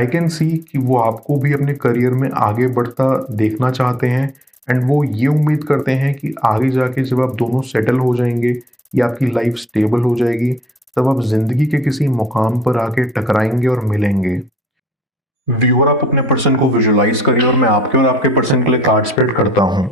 I can see कि वो आपको भी अपने करियर में आगे बढ़ता देखना चाहते हैं एंड वो ये उम्मीद करते हैं कि आगे जाके जब आप दोनों सेटल हो जाएंगे या आपकी लाइफ स्टेबल हो जाएगी, तब आप ज़िंदगी के किसी मुकाम पर आके टकराएंगे और मिलेंगे। व्यूअर, आप अपने पर्सन को विजुलाइज करिए और मैं आपके और आपके पर्सन के लिए कार्ड स्प्रेड करता हूँ।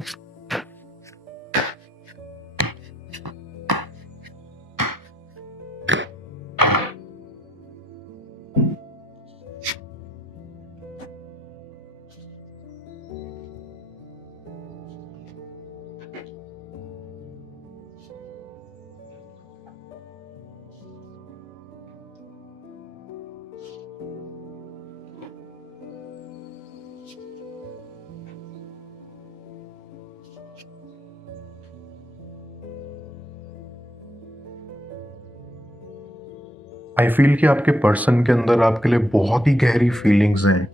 आई फील कि आपके पर्सन के अंदर आपके लिए बहुत ही गहरी फीलिंग्स हैं।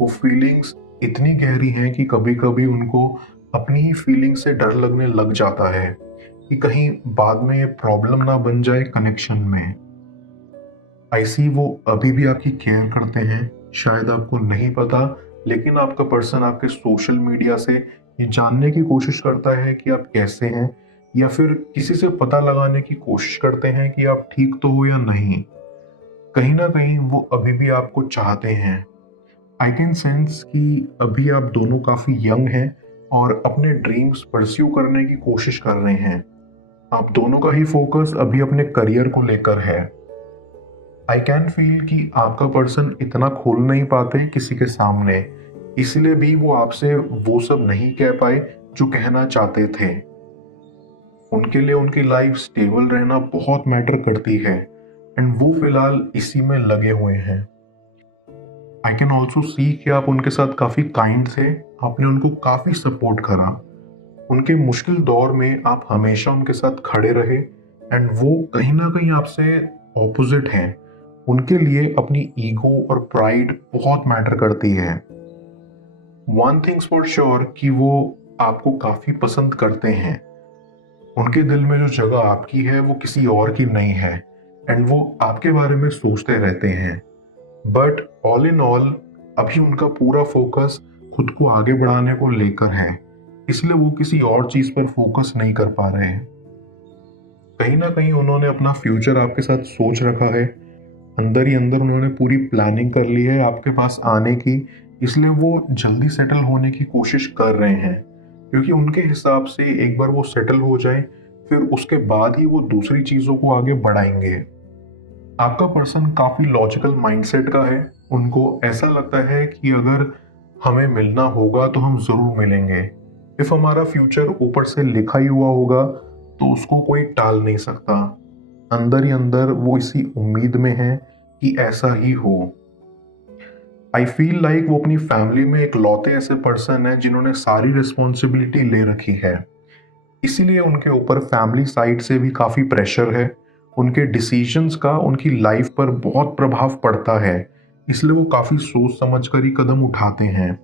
वो फीलिंग्स इतनी गहरी हैं कि कभी कभी उनको अपनी ही फीलिंग से डर लगने लग जाता है कि कहीं बाद में ये प्रॉब्लम ना बन जाए कनेक्शन में। आई सी वो अभी भी आपकी केयर करते हैं, शायद आपको नहीं पता, लेकिन आपका पर्सन आपके सोशल मीडिया से ये जानने की कोशिश करता है कि आप कैसे हैं, या फिर किसी से पता लगाने की कोशिश करते हैं कि आप ठीक तो हो या नहीं। कहीं ना कहीं वो अभी भी आपको चाहते हैं। आई कैन सेंस कि अभी आप दोनों काफ़ी यंग हैं और अपने ड्रीम्स परस्यू करने की कोशिश कर रहे हैं। आप दोनों का ही फोकस अभी अपने करियर को लेकर है। आई कैन फील कि आपका पर्सन इतना खोल नहीं पाते किसी के सामने, इसलिए भी वो आपसे वो सब नहीं कह पाए जो कहना चाहते थे। उनके लिए उनकी लाइफ स्टेबल रहना बहुत मैटर करती है एंड वो फिलहाल इसी में लगे हुए हैं। आई कैन ऑल्सो सी कि आप उनके साथ काफ़ी काइंड थे, आपने उनको काफ़ी सपोर्ट करा। उनके मुश्किल दौर में आप हमेशा उनके साथ खड़े रहे एंड वो कहीं ना कहीं आपसे ऑपोजिट हैं। उनके लिए अपनी ईगो और प्राइड बहुत मैटर करती है। वन थिंग्स फॉर श्योर कि वो आपको काफ़ी पसंद करते हैं। उनके दिल में जो जगह आपकी है वो किसी और की नहीं है एंड वो आपके बारे में सोचते रहते हैं। बट ऑल इन ऑल अभी उनका पूरा फोकस खुद को आगे बढ़ाने को लेकर है, इसलिए वो किसी और चीज पर फोकस नहीं कर पा रहे हैं। कहीं ना कहीं उन्होंने अपना फ्यूचर आपके साथ सोच रखा है, अंदर ही अंदर उन्होंने पूरी प्लानिंग कर ली है आपके पास आने की, इसलिए वो जल्दी सेटल होने की कोशिश कर रहे हैं, क्योंकि उनके हिसाब से एक बार वो सेटल हो जाए फिर उसके बाद ही वो दूसरी चीज़ों को आगे बढ़ाएंगे। आपका पर्सन काफ़ी लॉजिकल माइंडसेट का है। उनको ऐसा लगता है कि अगर हमें मिलना होगा तो हम ज़रूर मिलेंगे। इफ़ हमारा फ्यूचर ऊपर से लिखा ही हुआ होगा तो उसको कोई टाल नहीं सकता। अंदर ही अंदर वो इसी उम्मीद में है कि ऐसा ही हो। आई फील लाइक वो अपनी फैमिली में एक लौते ऐसे पर्सन है जिन्होंने सारी रिस्पॉन्सिबिलिटी ले रखी है, इसीलिए उनके ऊपर फैमिली साइड से भी काफ़ी प्रेशर है। उनके डिसीजंस का उनकी लाइफ पर बहुत प्रभाव पड़ता है, इसलिए वो काफ़ी सोच समझ कर ही कदम उठाते हैं।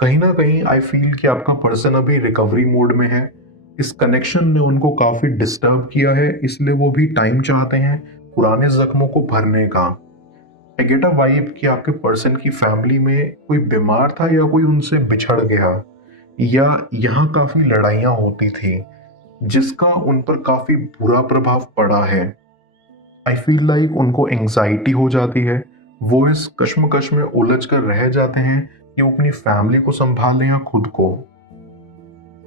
कहीं ना कहीं आई फील कि आपका पर्सन अभी रिकवरी मोड में है। इस कनेक्शन ने उनको काफ़ी डिस्टर्ब किया है, इसलिए वो भी टाइम चाहते हैं पुराने जख्मों को भरने का। आई गेट अ वाइब कि आपके पर्सन की फैमिली में कोई बीमार था या कोई उनसे बिछड़ गया, या यहाँ काफ़ी लड़ाइयाँ होती थी जिसका उन पर काफ़ी बुरा प्रभाव पड़ा है। आई फील लाइक उनको एंग्जाइटी हो जाती है, वो इस कश्मकश में उलझ कर रह जाते हैं कि वो अपनी फैमिली को संभालें या खुद को।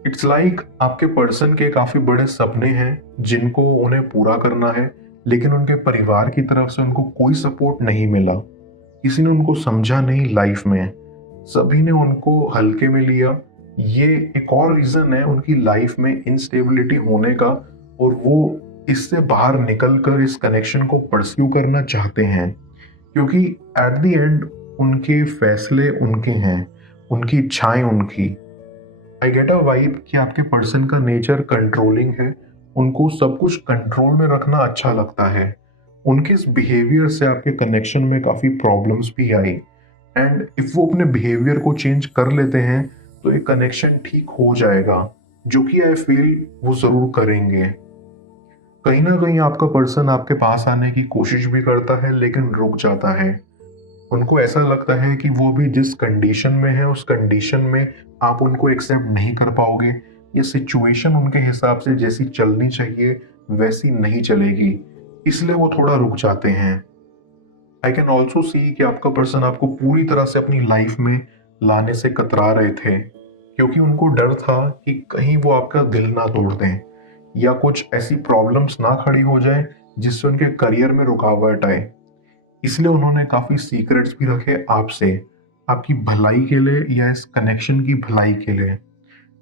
इट्स लाइक आपके पर्सन के काफ़ी बड़े सपने हैं जिनको उन्हें पूरा करना है, लेकिन उनके परिवार की तरफ से उनको कोई सपोर्ट नहीं मिला। किसी ने उनको समझा नहीं लाइफ में, सभी ने उनको हल्के में लिया। ये एक और रीज़न है उनकी लाइफ में इंस्टेबिलिटी होने का, और वो इससे बाहर निकल कर इस कनेक्शन को परस्यू करना चाहते हैं, क्योंकि एट द एंड उनके फैसले उनके हैं, उनकी इच्छाएं उनकी। आई गेट अ वाइब कि आपके पर्सन का नेचर कंट्रोलिंग है, उनको सब कुछ कंट्रोल में रखना अच्छा लगता है। उनके इस बिहेवियर से आपके कनेक्शन में काफ़ी प्रॉब्लम्स भी आई, एंड इफ वो अपने बिहेवियर को चेंज कर लेते हैं तो ये कनेक्शन ठीक हो जाएगा, जो कि आई फील वो ज़रूर करेंगे। कहीं ना कहीं आपका पर्सन आपके पास आने की कोशिश भी करता है लेकिन रुक जाता है। उनको ऐसा लगता है कि वो अभी जिस कंडीशन में है उस कंडीशन में आप उनको एक्सेप्ट नहीं कर पाओगे, या सिचुएशन उनके हिसाब से जैसी चलनी चाहिए वैसी नहीं चलेगी, इसलिए वो थोड़ा रुक जाते हैं। आई कैन ऑल्सो सी कि आपका पर्सन आपको पूरी तरह से अपनी लाइफ में लाने से कतरा रहे थे, क्योंकि उनको डर था कि कहीं वो आपका दिल ना तोड़ दें या कुछ ऐसी प्रॉब्लम्स ना खड़ी हो जाए जिससे उनके करियर में रुकावट आए। इसलिए उन्होंने काफी सीक्रेट्स भी रखे आपसे, आपकी भलाई के लिए या इस कनेक्शन की भलाई के लिए।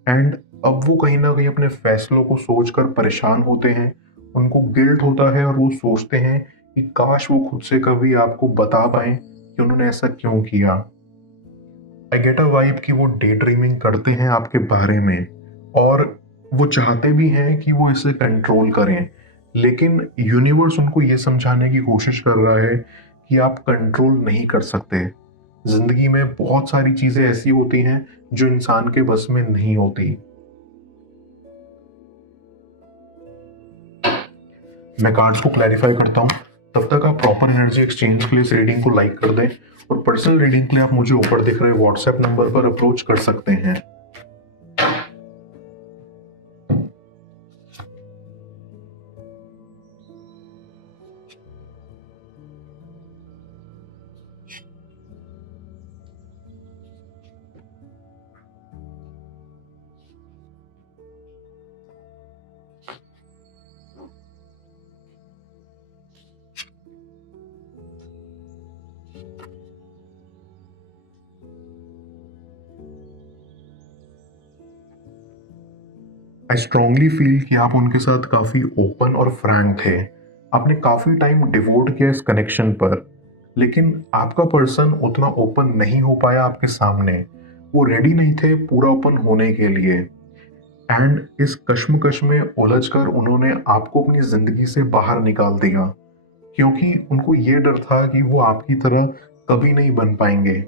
एंड अब वो कहीं ना कहीं अपने फैसलों को सोचकर परेशान होते हैं, उनको गिल्ट होता है और वो सोचते हैं कि काश वो खुद से कभी आपको बता पाए कि उन्होंने ऐसा क्यों किया। आई गेट अ वाइब कि वो डे ड्रीमिंग करते हैं आपके बारे में, और वो चाहते भी हैं कि वो इसे कंट्रोल करें, लेकिन यूनिवर्स उनको ये समझाने की कोशिश कर रहा है कि आप कंट्रोल नहीं कर सकते। जिंदगी में बहुत सारी चीजें ऐसी होती हैं जो इंसान के बस में नहीं होती। मैं कार्ड्स को क्लैरिफाई करता हूँ, तब तक आप प्रॉपर एनर्जी एक्सचेंज के लिए इस रीडिंग को लाइक कर दें, और पर्सनल रीडिंग के लिए आप मुझे ऊपर दिख रहे व्हाट्सएप नंबर पर अप्रोच कर सकते हैं। आई स्ट्रांगली फील कि आप उनके साथ काफ़ी ओपन और फ्रैंक थे। आपने काफ़ी टाइम डिवोट किया इस कनेक्शन पर, लेकिन आपका पर्सन उतना ओपन नहीं हो पाया आपके सामने। वो रेडी नहीं थे पूरा ओपन होने के लिए। एंड इस कश्मकश में उलझकर उन्होंने आपको अपनी ज़िंदगी से बाहर निकाल दिया, क्योंकि उनको ये डर था कि वो आपकी तरह कभी नहीं बन पाएंगे।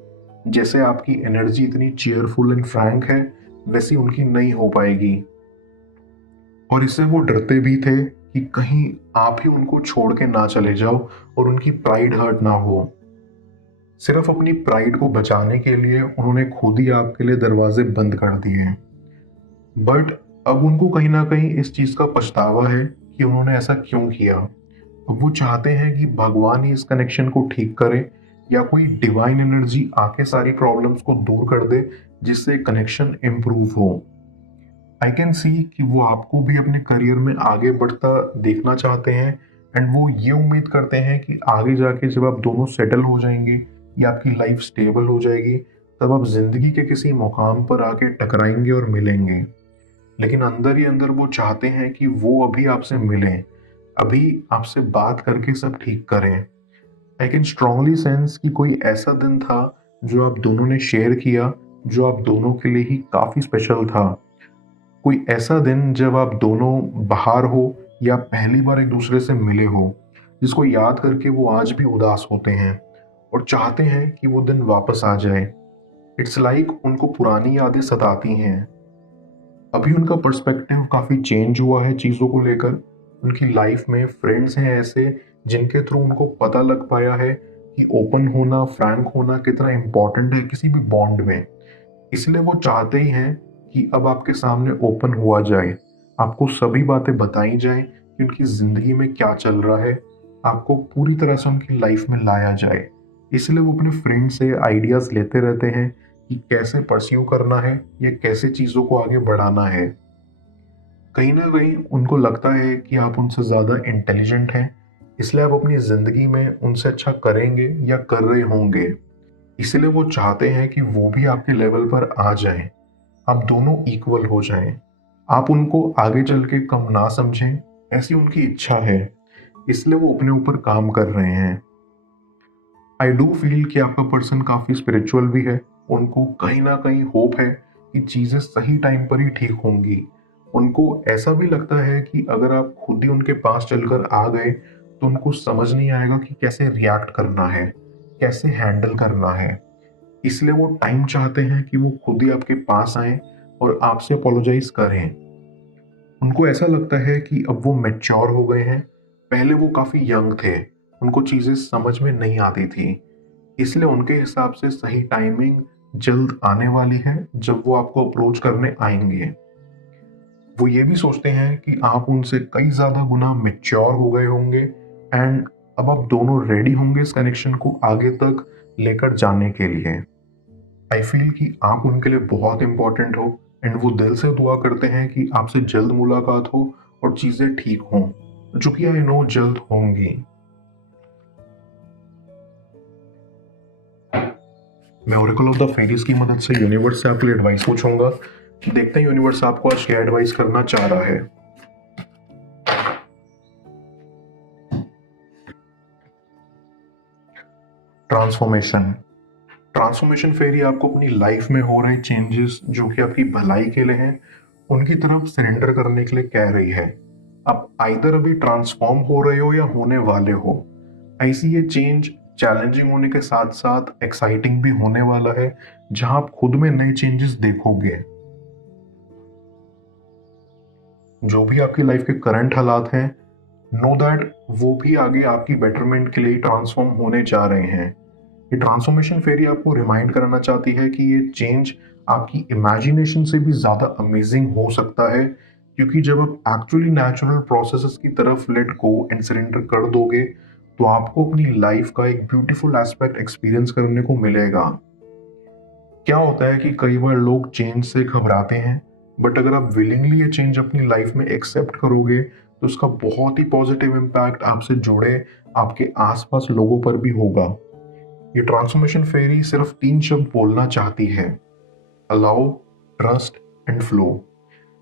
जैसे आपकी एनर्जी इतनी चीयरफुल एंड फ्रैंक है, वैसी उनकी नहीं हो पाएगी। और इससे वो डरते भी थे कि कहीं आप ही उनको छोड़ के ना चले जाओ और उनकी प्राइड हर्ट ना हो। सिर्फ अपनी प्राइड को बचाने के लिए उन्होंने खुद ही आपके लिए दरवाजे बंद कर दिए। बट अब उनको कहीं ना कहीं इस चीज का पछतावा है कि उन्होंने ऐसा क्यों किया। अब वो चाहते हैं कि भगवान ही इस कनेक्शन को ठीक करे, या कोई डिवाइन एनर्जी आके सारी प्रॉब्लम्स को दूर कर दे, जिससे कनेक्शन इम्प्रूव हो। आई कैन सी कि वो आपको भी अपने करियर में आगे बढ़ता देखना चाहते हैं, एंड वो ये उम्मीद करते हैं कि आगे जाके जब आप दोनों सेटल हो जाएंगे या आपकी लाइफ स्टेबल हो जाएगी, तब आप जिंदगी के किसी मुकाम पर आके टकराएंगे और मिलेंगे। लेकिन अंदर ही अंदर वो चाहते हैं कि वो अभी आपसे मिलें, अभी आपसे बात करके सब ठीक करें। आई कैन स्ट्रांगली सेंस कि कोई ऐसा दिन था जो आप दोनों ने शेयर किया, जो आप दोनों के लिए ही काफी स्पेशल था। कोई ऐसा दिन जब आप दोनों बाहर हो या पहली बार एक दूसरे से मिले हो, जिसको याद करके वो आज भी उदास होते हैं और चाहते हैं कि वो दिन वापस आ जाए। इट्स लाइक उनको पुरानी यादें सताती हैं। अभी उनका पर्सपेक्टिव काफ़ी चेंज हुआ है चीज़ों को लेकर। उनकी लाइफ में फ्रेंड्स हैं ऐसे जिनके थ्रू उनको पता लग पाया है कि ओपन होना, फ्रैंक होना कितना इम्पोर्टेंट है किसी भी बॉन्ड में। इसलिए वो चाहते ही हैं कि अब आपके सामने ओपन हुआ जाए, आपको सभी बातें बताई जाएं कि उनकी ज़िंदगी में क्या चल रहा है, आपको पूरी तरह से उनकी लाइफ में लाया जाए। इसलिए वो अपने फ्रेंड से आइडियाज़ लेते रहते हैं कि कैसे परस्यू करना है या कैसे चीज़ों को आगे बढ़ाना है। कहीं ना कहीं उनको लगता है कि आप उनसे ज़्यादा इंटेलिजेंट हैं, इसलिए आप अपनी ज़िंदगी में उनसे अच्छा करेंगे या कर रहे होंगे। इसलिए वो चाहते हैं कि वो भी आपके लेवल पर आ जाएं, आप दोनों इक्वल हो जाएं, आप उनको आगे चल के कम ना समझें, ऐसी उनकी इच्छा है। इसलिए वो अपने ऊपर काम कर रहे हैं। आई डू फील कि आपका पर्सन काफ़ी स्पिरिचुअल भी है। उनको कहीं ना कहीं होप है कि चीज़ें सही टाइम पर ही ठीक होंगी। उनको ऐसा भी लगता है कि अगर आप खुद ही उनके पास चलकर आ गए तो उनको समझ नहीं आएगा कि कैसे रिएक्ट करना है, कैसे हैंडल करना है। इसलिए वो टाइम चाहते हैं कि वो खुद ही आपके पास आए और आपसे अपोलोजाइज करें। उनको ऐसा लगता है कि अब वो मैच्योर हो गए हैं। पहले वो काफ़ी यंग थे, उनको चीज़ें समझ में नहीं आती थी, इसलिए उनके हिसाब से सही टाइमिंग जल्द आने वाली है जब वो आपको अप्रोच करने आएंगे। वो ये भी सोचते हैं कि आप उनसे कई ज़्यादा गुना मैच्योर हो गए होंगे एंड अब आप दोनों रेडी होंगे इस कनेक्शन को आगे तक लेकर जाने के लिए। आई फील कि आप उनके लिए बहुत इंपॉर्टेंट हो एंड वो दिल से दुआ करते हैं कि आपसे जल्द मुलाकात हो और चीज़ें ठीक हों, जो कि आई नो जल्द होंगी। मैं ओरेकल ऑफ द फेरीज की मदद से यूनिवर्स से आपके लिए एडवाइस पूछूंगा। देखते हैं यूनिवर्स आपको आज क्या एडवाइस करना चाह रहा है। ट्रांसफॉर्मेशन। ट्रांसफॉर्मेशन फेरी आपको अपनी लाइफ में हो रहे चेंजेस जो कि आपकी भलाई के लिए हैं उनकी तरफ सरेंडर करने के लिए कह रही है। आप आइदर अभी ट्रांसफॉर्म हो रहे हो या होने वाले हो। ऐसी ये चेंज चैलेंजिंग होने के साथ साथ एक्साइटिंग भी होने वाला है, जहां आप खुद में नए चेंजेस देखोगे। जो भी आपकी लाइफ के करंट हालात हैं, नो दैट वो भी आगे आपकी बेटरमेंट के लिए ट्रांसफॉर्म होने जा रहे हैं। ये ट्रांसफॉर्मेशन फेरी आपको रिमाइंड कराना चाहती है कि ये चेंज आपकी इमेजिनेशन से भी ज़्यादा अमेजिंग हो सकता है, क्योंकि जब आप एक्चुअली नेचुरल प्रोसेसेस की तरफ लेट गो एंड सरेंडर कर दोगे तो आपको अपनी लाइफ का एक ब्यूटीफुल एस्पेक्ट एक्सपीरियंस करने को मिलेगा। क्या होता है कि कई बार लोग चेंज से घबराते हैं, बट अगर आप विलिंगली ये चेंज अपनी लाइफ में एक्सेप्ट करोगे तो उसका बहुत ही पॉजिटिव इम्पैक्ट आपसे जुड़े आपके आसपास लोगों पर भी होगा। ये ट्रांसफॉर्मेशन फेरी सिर्फ 3 शब्द बोलना चाहती है: अलाउ, ट्रस्ट एंड फ्लो।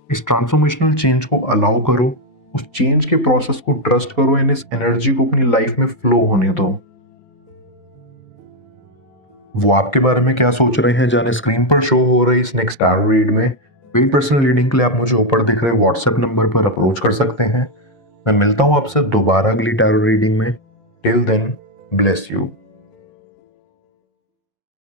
इस ट्रांसफॉर्मेशनल चेंज को अलाउ करो, उस चेंज के प्रोसेस को ट्रस्ट करो एंड इस एनर्जी को अपनी लाइफ में फ्लो होने दो। वो आपके बारे में क्या सोच रहे हैं जाने स्क्रीन पर शो हो रही इस नेक्स्ट टैरो रीड में। पेड पर्सनल रीडिंग के लिए आप मुझे ऊपर दिख रहे व्हाट्सएप नंबर पर अप्रोच कर सकते हैं। मैं मिलता हूं आपसे दोबारा अगली टैरो रीडिंग में। Till then, bless you.